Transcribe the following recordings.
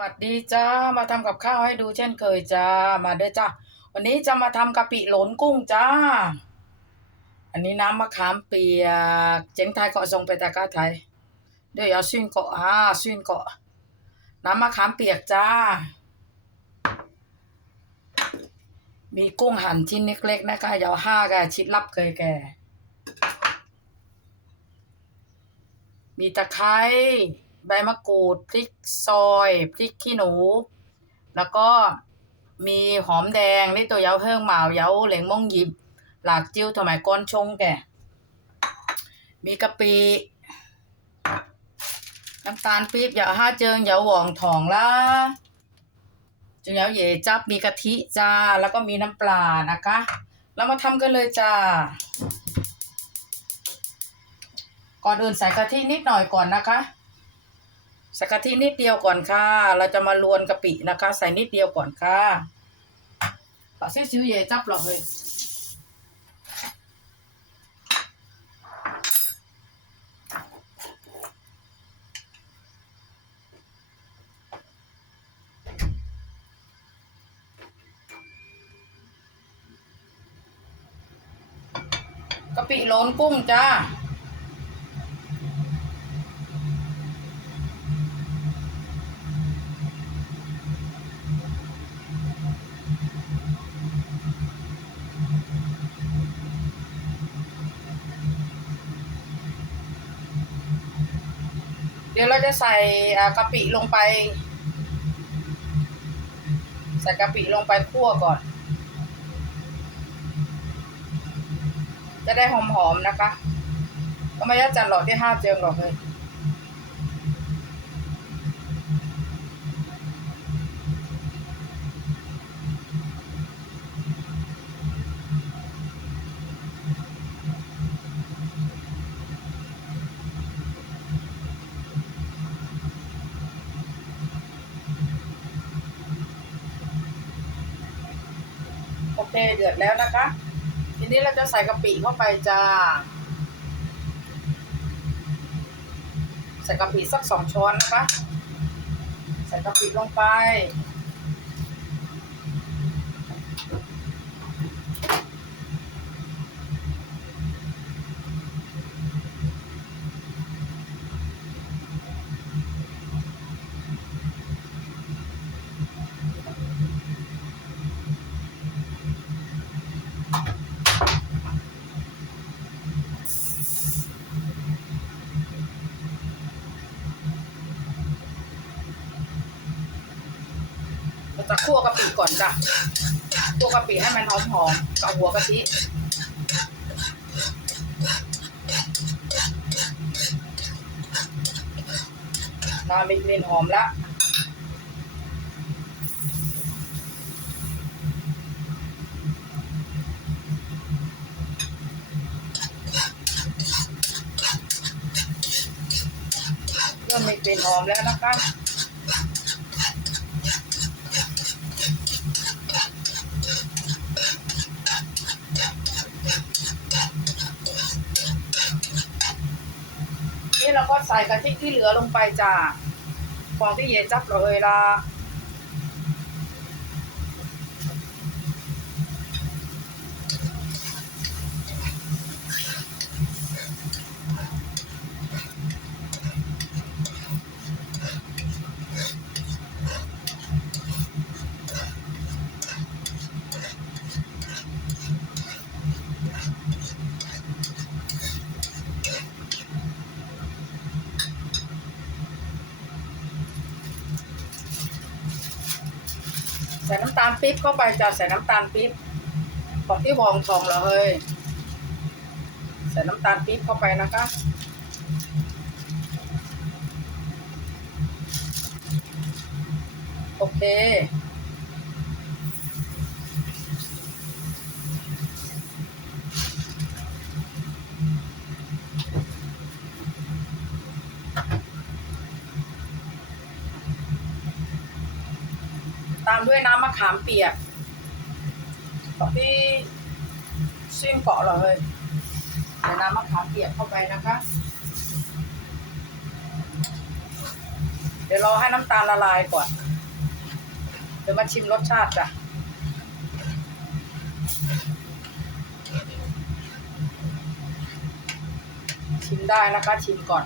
วัสดีจ้ามาทำกับข้าวให้ดูเช่นเคยจ้ามาเด้อจ้าวันนี้จะมาทำกะปิหลนกุ้งจ้า อันนี้น้ำมะขามเปียกเจงไทยเกาะทรงไปตะก้าไทยเดี๋ยวเอาซิ่นเกาะอ่าซิ่นเกาะ น้ำมะขามเปียกจ้า มีกุ้งหั่นชิ้นเล็กๆนะคะยาวห้าแกชิดลับเคยแกมีตะไคร้ ใบมะกรูดพริกซอยพริกขี้หนู แล้วก็มีหอมแดงนี่ตัวเยาเฮิงหมาเยาเหลงม่วงหยิบ หลากจิ้วถมายก้อนชงแกมีกะปิน้ำตาลปี๊บอย่าห้าเจิงอย่าหว่องทองละจึงเยาเย่จับมีกะทิจ้าแล้วก็มีน้ำปลานะคะแล้วมาทำกันเลยจ้าก่อนอื่นใส่กะทินิดหน่อยก่อนนะคะ ใส่กะทินิดเดียวก่อนค่ะ เราจะมาลวนกะปินะคะ ใส่นิดเดียวก่อนค่ะปะซิซิวเย่จับหรอกเลยกะปิโลนกุ้งจ้า ดี๋ยวเราจะใส่กะปิลงไป ใส่กะปิลงไปคั่วก่อน จะได้หอมๆนะคะก็ไม่ยากจันหรอกที่ห้าเจิงหรอกเลย เคเดือดแล้วนะคะ ทีนี้เราจะใส่กะปิเข้าไปจ้า ใส่กะปิสักสองช้อนนะคะ ใส่กะปิลงไป ก่อนจ้ะคั่วกะปิให้มันหอมๆกับหัวกะทินามีกลิ่นหอมละเริ่มมีกลิ่นหอมแล้วนะคะ นี่เราก็ใส่กะทิที่เหลือลงไปจ้าฟองที่เย็นจับเราเลยละ ใส่น้ำตาลปี๊บเข้าไปจ้าใส่น้ำตาลปี๊บของที่วองทองเหรอเฮ้ยใส่น้ำตาลปี๊บเข้าไปนะคะโอเค ด้วยน้ำมะขามเปียกขอที่ซิ่งเกาะเราเลยใส่น้ำมะขามเปียกเข้าไปนะคะ เดี๋ยวรอให้น้ำตาลละลายก่อน เดี๋ยวมาชิมรสชาติจ้ะชิมได้นะคะ ชิมก่อน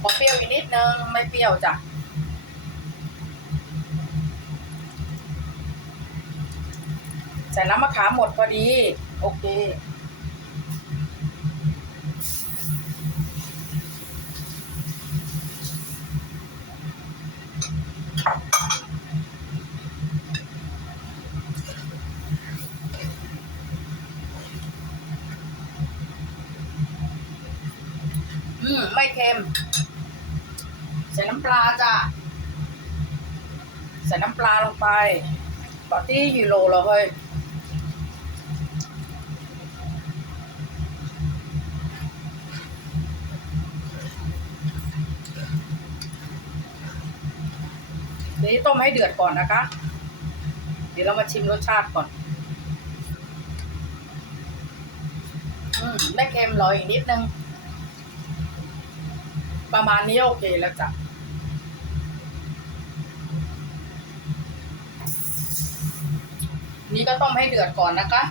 ขอเปรี้ยวอีกนิดนึง ไม่เปรี้ยวจ้ะ ใส่น้ำมะขามหมดพอดี โอเค อืม ไม่เค็ม ใส่น้ำปลาจ้ะ ใส่น้ำปลาลงไปปอตี้ยูโรเรอเฮ้ย เดี๋ยวต้มให้เดือดก่อนนะคะ เดี๋ยวเรามาชิมรสชาติก่อน อืมไม่เค็มหรออีกนิดนึง ประมาณนี้โอเคแล้วจ้ะนี่ก็ต้มให้เดือดก่อนนะคะ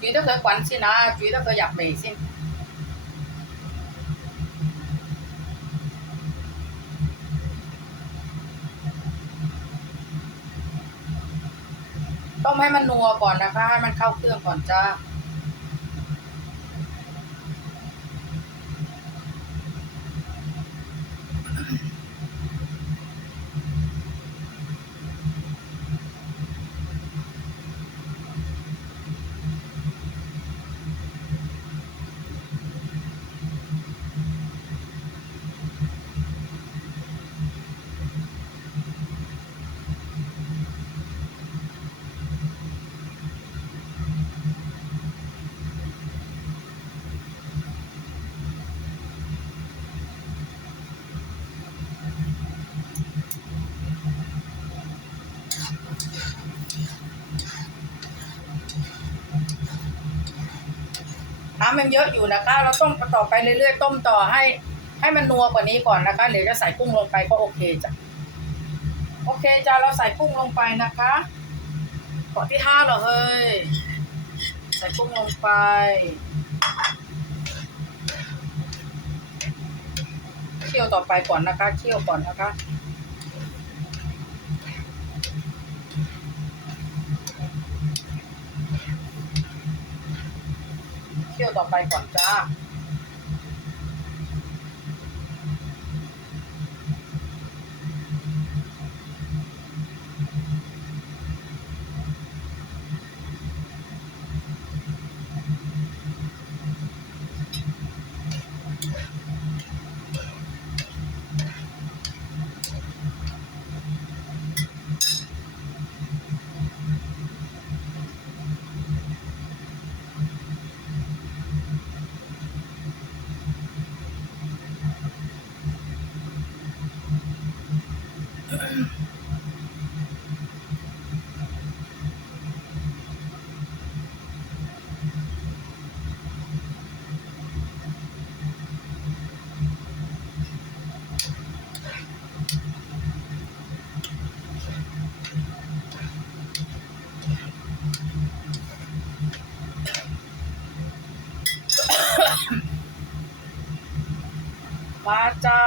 จุยต้องเคยควันสินะจุยต้องเคยอยากเบรกสิ ต้มให้มันนัวก่อนนะคะ ให้มันเข้าเครื่องก่อนจ้า น้ำยังเยอะอยู่นะคะ เราต้มต่อไปเรื่อยๆ ต้มต่อให้ ให้มันนัวกว่านี้ก่อนนะคะเดี๋ยวจะใส่กุ้งลงไปก็โอเคจ้ะโอเคจ้ะเราใส่กุ้งลงไปนะคะขอที่ห้าเหรอเฮ้ยใส่กุ้งลงไปเคี่ยวต่อไปก่อนนะคะเคี่ยวก่อนนะคะ เคี่ยวต่อไปก่อนจ้า มาจ้า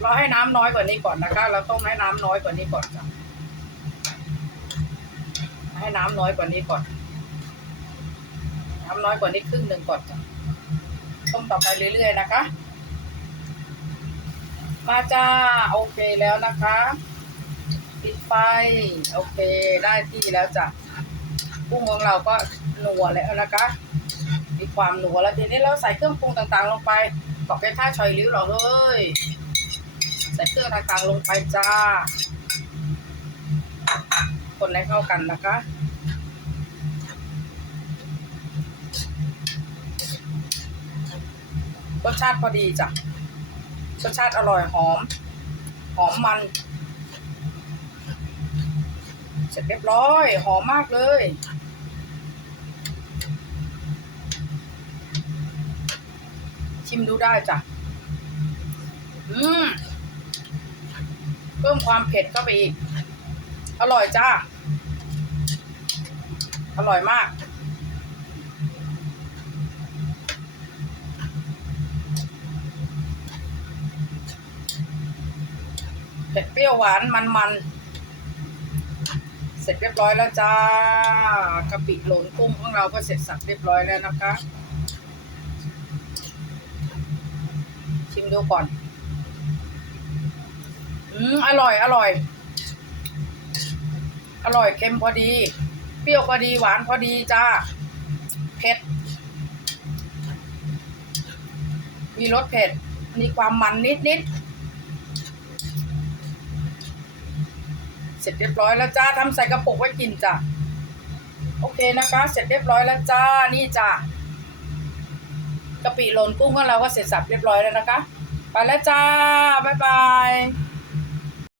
เราให้น้ำน้อยกว่านี้ก่อนนะคะ เราต้องให้น้ำน้อยกว่านี้ก่อนจ้ะให้น้ำน้อยกว่านี้ก่อน น้ำน้อยกว่านี้ครึ่งหนึ่งก่อนจ้ะต้มต่อไปเรื่อยๆนะคะ มาจ้า โอเคแล้วนะคะ ปิดไฟ โอเค ได้ที่แล้วจ้ะกุ้งของเราก็หนัวแล้วนะคะ มีความหนัวแล้วทีนี้เราใส่เครื่องปรุงต่างๆ ลงไปบอกแค่ค่าชอยลิ้วหรอเฮ้ย ใส่เครื่องต่างๆ ลงไปจ้า คนให้เข้ากันนะคะรสชาติพอดีจ้ะ รสชาติอร่อยหอม หอมมัน เสร็จเรียบร้อย หอมมากเลย ชิมดูได้จ้ะ อืม เพิ่มความเผ็ดเข้าไปอีก อร่อยจ้า อร่อยมาก เผ็ดเปรี้ยวหวานมันมันๆเสร็จเรียบร้อยแล้วจ้ากะปิโหลนกุ้งของเราก็เสร็จสับเรียบร้อยแล้วนะคะ ชิมดูก่อน อืมอร่อย อร่อย อร่อยเค็มพอดี เปรี้ยวพอดีหวานพอดีจ้าเผ็ด มีรสเผ็ด มีความมันนิดนิด เสร็จเรียบร้อยแล้วจ้าทำใส่กระปุกไว้กินจ้ะโอเคนะคะ เสร็จเรียบร้อยแล้วจ้านี่จ้ากะปิโหลนกุ้งของเราก็เสร็จสับเรียบร้อยแล้วนะคะ ไปแล้วจ้าบ๊ายบาย